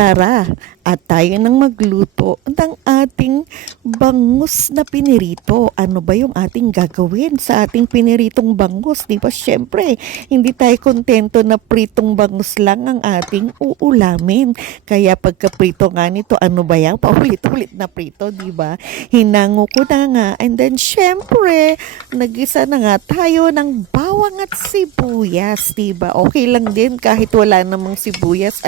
Tara, at tayo nang magluto ng ating bangus na pinirito. Ano ba yung ating gagawin sa ating piniritong bangus? Di ba, syempre, hindi tayo kontento na pritong bangus lang ang ating uulamin. Kaya pagka-prito nga nito, ano ba yan? Paulit-ulit na prito, di ba? Hinango ko na nga. And then, syempre, nagisa na nga tayo ng bawang at sibuyas, di ba? Okay lang din kahit wala namang sibuyas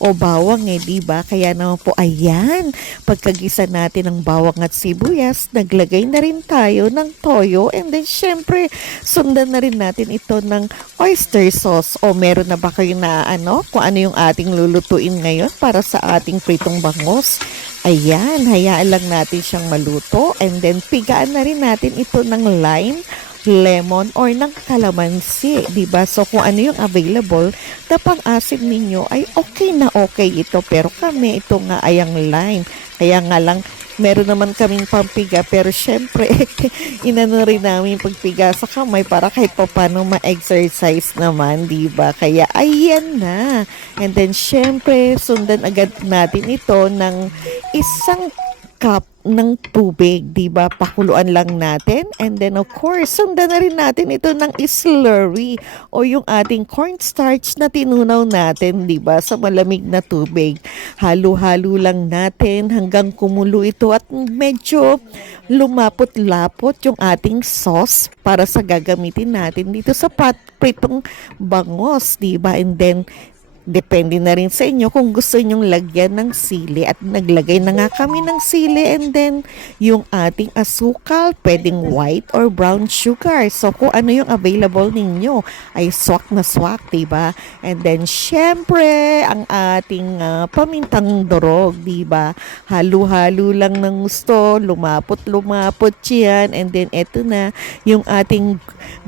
o bawang di ba? Kaya naman po, ayan, pagkagisa natin ng bawang at sibuyas, naglagay na rin tayo ng toyo, and then syempre, sundan na rin natin ito ng oyster sauce. O meron na ba kayo na kung ano yung ating lulutuin ngayon para sa ating pritong bangus? Ayan, hayaan lang natin siyang maluto, and then pigaan na rin natin ito ng lime, lemon, or ng kalamansi, diba? So, kung ano yung available na pang-asim ninyo, ay okay na okay ito. Pero kami, ito nga ay ang lime. Kaya nga lang, meron naman kaming pampiga, pero syempre, inano rin namin pagpiga sa kamay para kahit pa paano ma-exercise naman, diba? Kaya, ayan na. And then, syempre, sundan agad natin ito ng isang cup ng tubig, di ba? Pakuluan lang natin, and then of course, sundan na rin natin ito ng slurry o yung ating cornstarch na tinunaw natin, di ba? Sa malamig na tubig. Halo-halo lang natin hanggang kumulo ito at medyo lumapot-lapot yung ating sauce para sa gagamitin natin dito sa pritong bangos, di ba? And then depende na rin sa inyo kung gusto nyong lagyan ng sili, at naglagay na nga kami ng sili, and then yung ating asukal, pwedeng white or brown sugar. So kung ano yung available ninyo ay swak na swak, diba? And then syempre ang ating pamintang durog, diba? Halo-halo lang ng gusto, lumapot-lumapot yan, and then eto na yung ating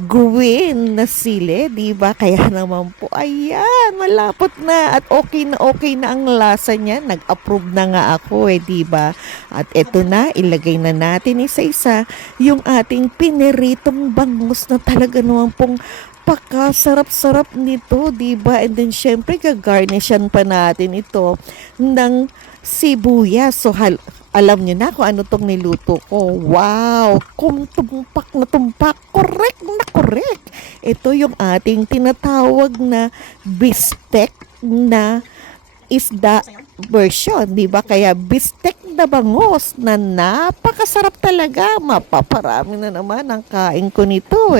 green na sili, diba? Kaya naman po, ayan, malapot na at okay na ang lasa niya. Nag-approve na nga ako diba? At eto na, ilagay na natin isa-isa yung ating piniritong bangus na talaga naman pong pakasarap-sarap nito, diba? And then syempre, gagarnishan pa natin ito ng sibuyas. So, alam niyo na kung ano tong niluto ko. Wow! Kung tumpak na tumpak. Correct na correct. Ito yung ating tinatawag na bistek na isda version, di ba? Kaya bistek na bangus na napakasarap talaga. Mapaparami na naman ang kain ko nito